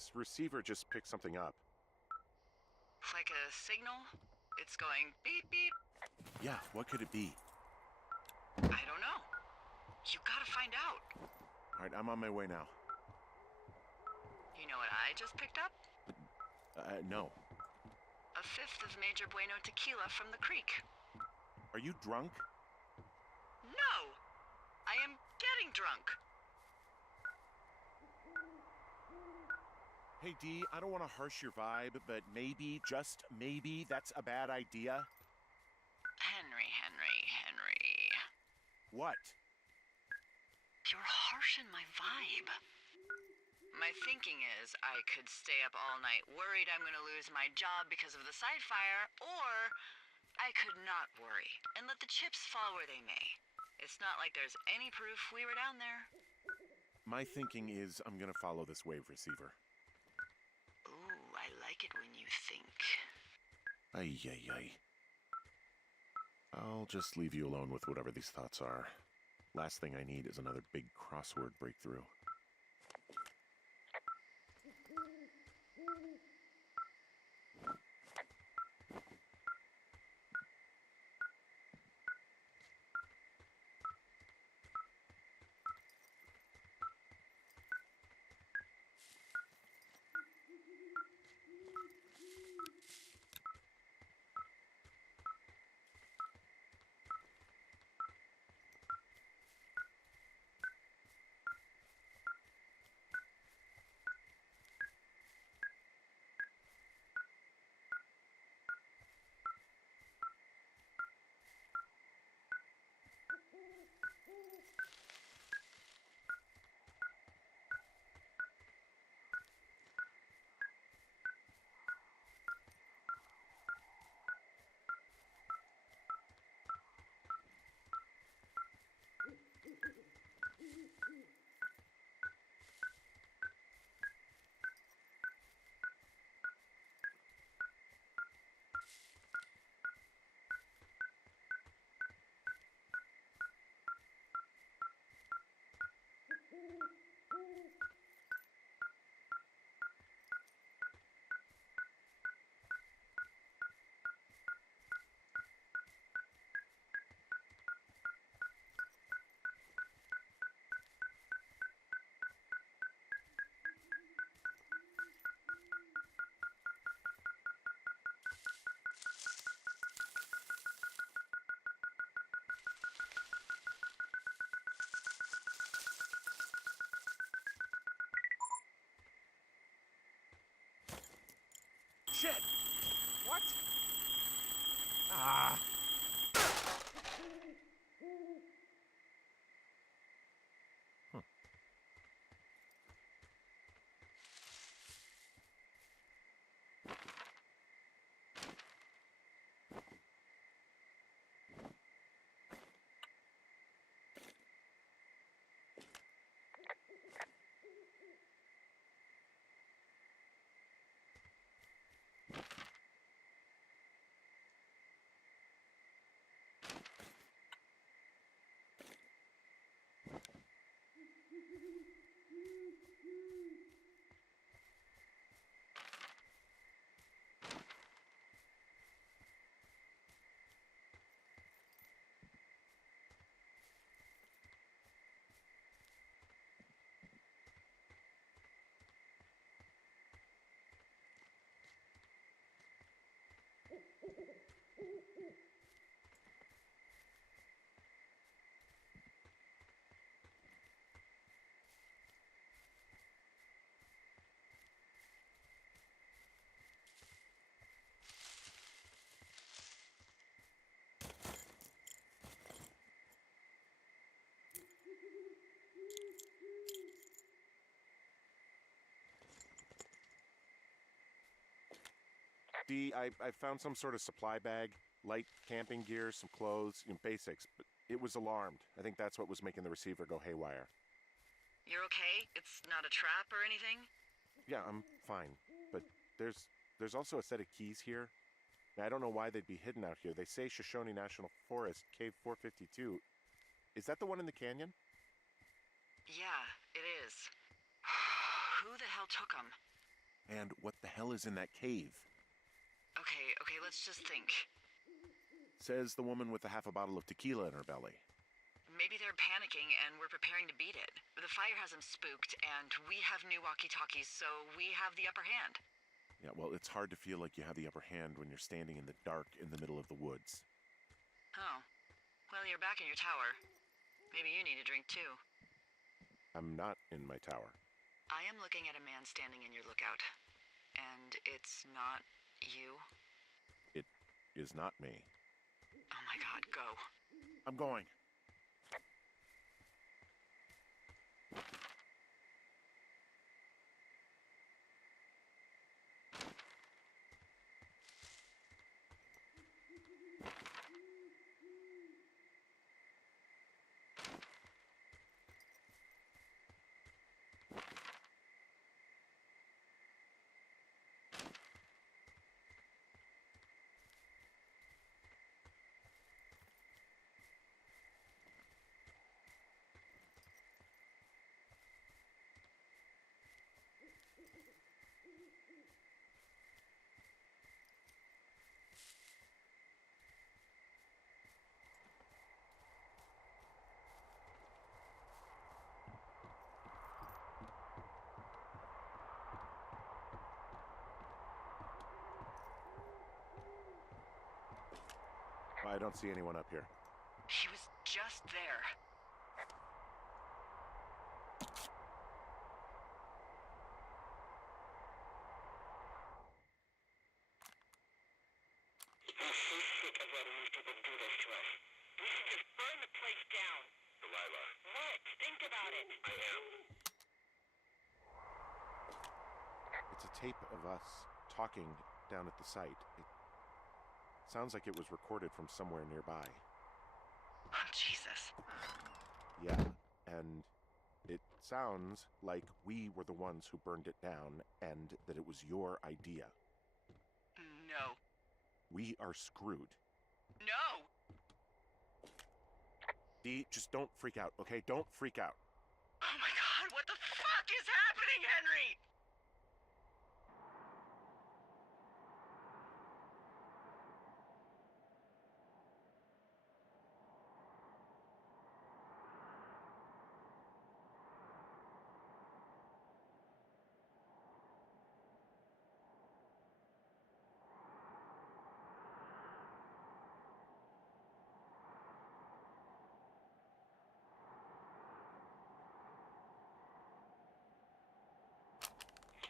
this receiver just picked something up. Like a signal? It's going beep beep. Yeah, what could it be? I don't know. You gotta find out. All right, I'm on my way now. You know what I just picked up? No. A fifth of Major Bueno tequila from the creek. Are you drunk? No! I am getting drunk. Hey, Dee, I don't want to harsh your vibe, but maybe, just maybe, that's a bad idea. Henry. What? You're harshing my vibe. My thinking is I could stay up all night worried I'm gonna lose my job because of the side fire, or I could not worry and let the chips fall where they may. It's not like there's any proof we were down there. My thinking is I'm gonna follow this wave receiver. Ooh, I like it when you think. Ay. I'll just leave you alone with whatever these thoughts are. Last thing I need is another big crossword breakthrough. Shit! What? Ah! Huh. Dee, I found some sort of supply bag, light camping gear, some clothes, basics, but it was alarmed. I think that's what was making the receiver go haywire. You're okay? It's not a trap or anything? Yeah, I'm fine, but there's also a set of keys here. Now, I don't know why they'd be hidden out here. They say Shoshone National Forest, Cave 452. Is that the one in the canyon? Yeah, it is. Who the hell took them? And what the hell is in that cave? Okay, let's just think. Says the woman with half a bottle of tequila in her belly. Maybe they're panicking and we're preparing to beat it. The fire has them spooked, and we have new walkie-talkies, so we have the upper hand. Yeah, well, it's hard to feel like you have the upper hand when you're standing in the dark in the middle of the woods. Oh. Well, you're back in your tower. Maybe you need a drink, too. I'm not in my tower. I am looking at a man standing in your lookout. And it's not you? It is not me. Oh my god, go. I'm going. I don't see anyone up here. He was just there. I'm so sick of letting these people do this to us. We should just burn the place down. Delilah. What? Think about it. I am. It's a tape of us talking down at the site. It sounds like it was recorded from somewhere nearby. Oh, Jesus. Yeah, and it sounds like we were the ones who burned it down and that it was your idea. No. We are screwed. No! Dee, just don't freak out, okay? Don't freak out. Oh my god, what the fuck is happening, Henry?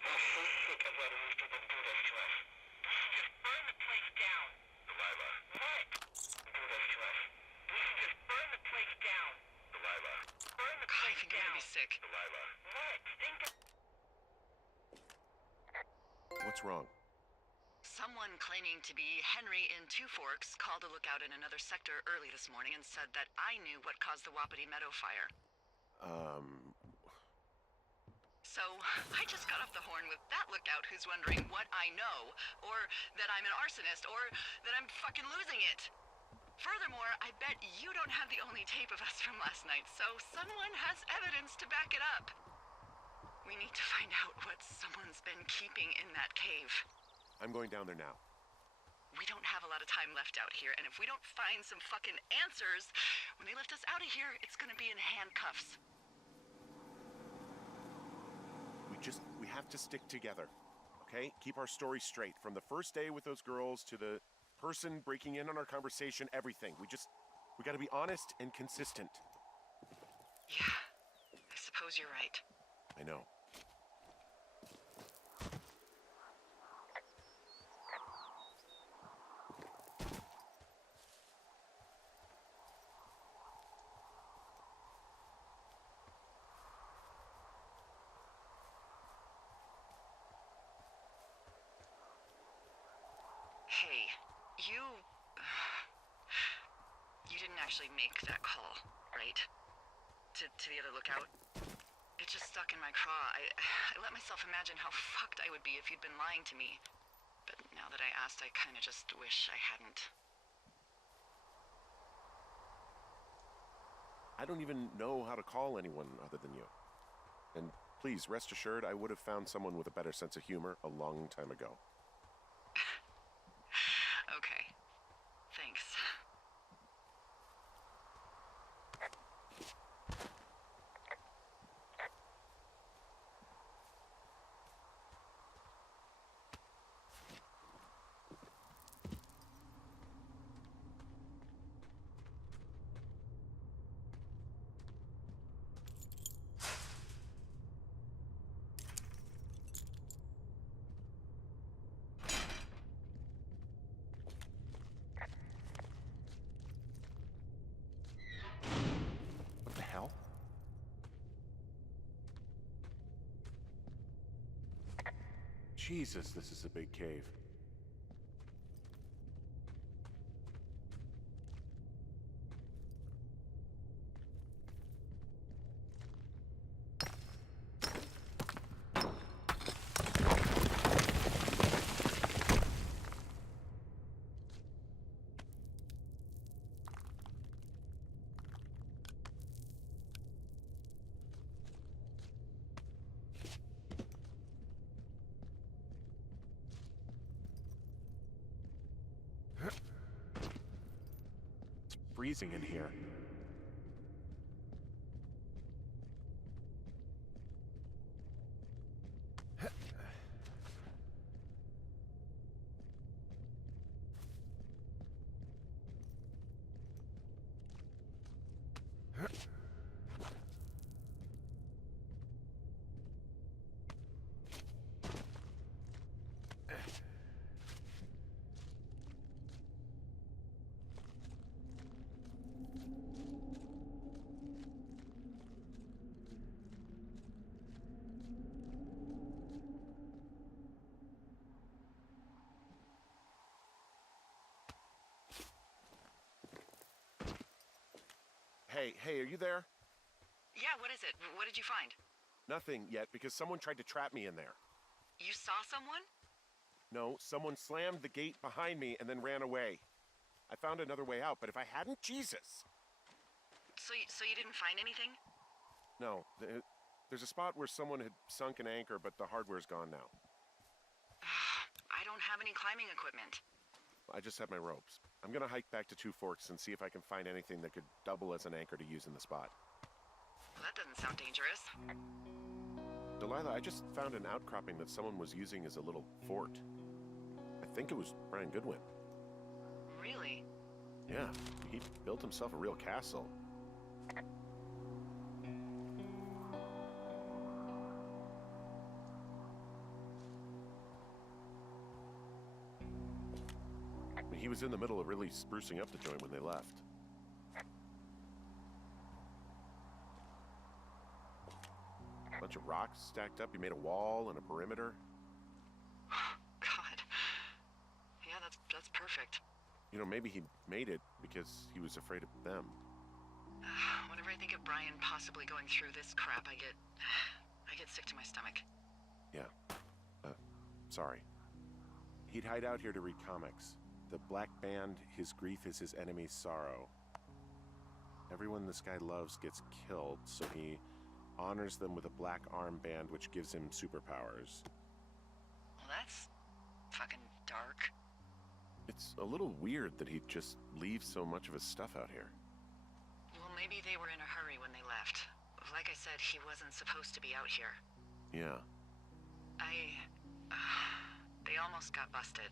I'm so sick of letting these people do this to us. We should just burn the place down. Delilah. What? Do this to us. We should just burn the place down. Delilah. Burn the God, I place think I'm down. gonna be sick. Delilah. What? Think of... What's wrong? Someone claiming to be Henry in Two Forks called a lookout in another sector early this morning and said that I knew what caused the Wapiti Meadow fire. So, I just got off the horn with that lookout who's wondering what I know, or that I'm an arsonist, or that I'm fucking losing it. Furthermore, I bet you don't have the only tape of us from last night, so someone has evidence to back it up. We need to find out what someone's been keeping in that cave. I'm going down there now. We don't have a lot of time left out here, and if we don't find some fucking answers, when they lift us out of here, it's gonna be in handcuffs. We have to stick together, okay? Keep our story straight. From the first day with those girls to the person breaking in on our conversation, everything. We gotta be honest and consistent. Yeah, I suppose you're right. I know. Hey, you didn't actually make that call, right? To the other lookout? It just stuck in my craw. I let myself imagine how fucked I would be if you'd been lying to me. But now that I asked, I kinda just wish I hadn't. I don't even know how to call anyone other than you. And Please, rest assured, I would have found someone with a better sense of humor a long time ago. Okay. Thanks. What the hell? Jesus, this is a big cave. It's freezing in here. Hey, are you there? Yeah, what is it? What did you find? Nothing yet, because someone tried to trap me in there. You saw someone? No, someone slammed the gate behind me and then ran away. I found another way out, but if I hadn't, Jesus! So you didn't find anything? No, there's a spot where someone had sunk an anchor, but the hardware's gone now. I don't have any climbing equipment. I just have my ropes. I'm gonna hike back to Two Forks and see if I can find anything that could double as an anchor to use in the spot. Well, that doesn't sound dangerous. Delilah, I just found an outcropping that someone was using as a little fort. I think it was Brian Goodwin. Really? Yeah, he built himself a real castle. He was in the middle of really sprucing up the joint when they left. A bunch of rocks stacked up. He made a wall and a perimeter. God. Yeah, that's perfect. You know, maybe he made it because he was afraid of them. Whenever I think of Brian possibly going through this crap, I get sick to my stomach. Yeah. Sorry. He'd hide out here to read comics. The Black Band, his grief is his enemy's sorrow. Everyone this guy loves gets killed, so he honors them with a black armband which gives him superpowers. Well, that's fucking dark. It's a little weird that he'd just leave so much of his stuff out here. Well, maybe they were in a hurry when they left. Like I said, he wasn't supposed to be out here. Yeah. They almost got busted.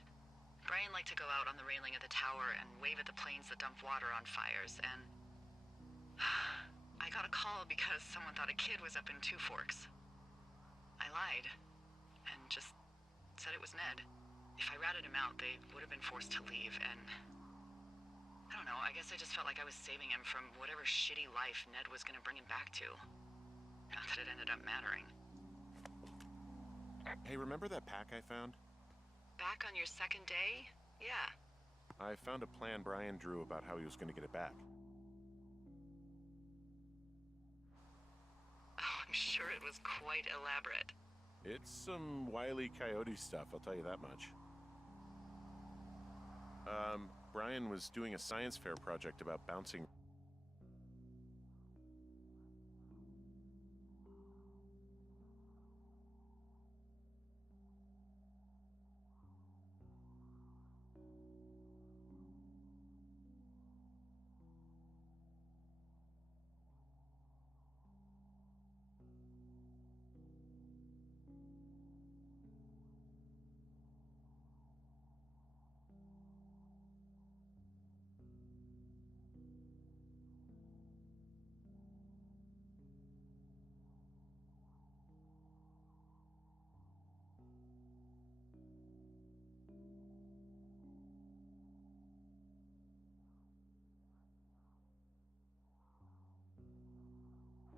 Brian liked to go out on the railing of the tower and wave at the planes that dumped water on fires, and I got a call because someone thought a kid was up in Two Forks. I lied, and just said it was Ned. If I ratted him out, they would have been forced to leave, and I don't know, I guess I just felt like I was saving him from whatever shitty life Ned was gonna bring him back to. Not that it ended up mattering. Hey, remember that pack I found? Back on your second day? Yeah. I found a plan Brian drew about how he was going to get it back. Oh, I'm sure it was quite elaborate. It's some Wile E. Coyote stuff, I'll tell you that much. Brian was doing a science fair project about bouncing...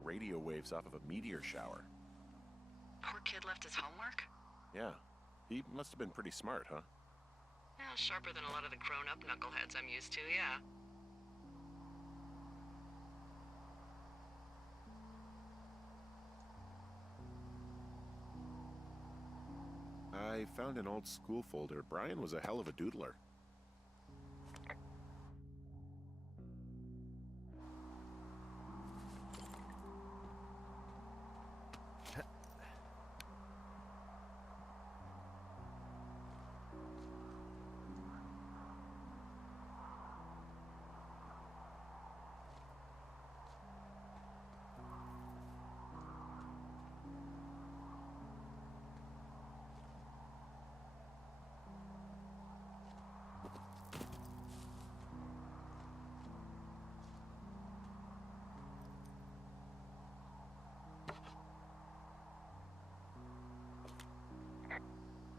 radio waves off of a meteor shower. Poor kid left his homework? Yeah, he must have been pretty smart, huh? Yeah, sharper than a lot of the grown-up knuckleheads I'm used to, yeah. I found an old school folder. Brian was a hell of a doodler.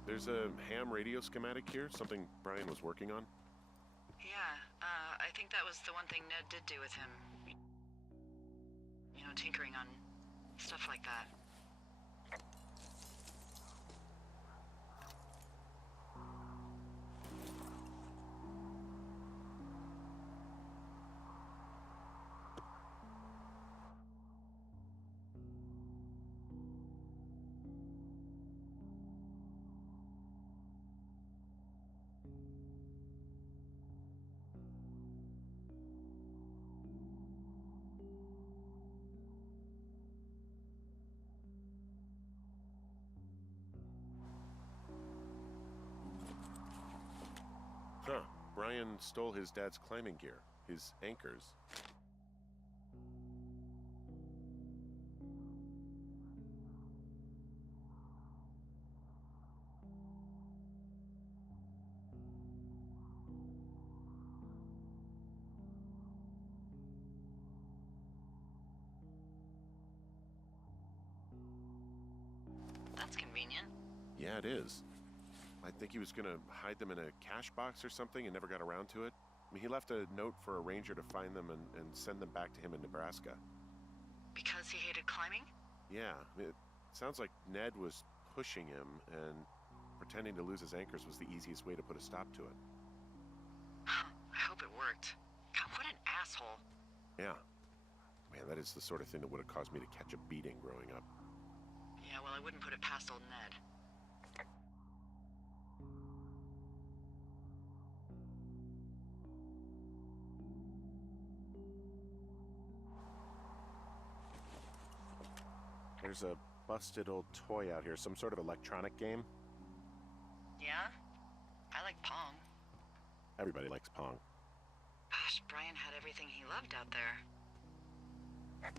There's a ham radio schematic here, something Brian was working on. Yeah, I think that was the one thing Ned did do with him. You know, tinkering on stuff like that. Huh. Brian stole his dad's climbing gear, his anchors. That's convenient. Yeah, it is. I think he was gonna hide them in a cash box or something and never got around to it. I mean, he left a note for a ranger to find them and send them back to him in Nebraska. Because he hated climbing? Yeah, it sounds like Ned was pushing him, and pretending to lose his anchors was the easiest way to put a stop to it. I hope it worked. God, what an asshole. Yeah. Man, that is the sort of thing that would have caused me to catch a beating growing up. Yeah, well, I wouldn't put it past old Ned. There's a busted old toy out here, some sort of electronic game. Yeah? I like Pong. Everybody likes Pong. Gosh, Brian had everything he loved out there.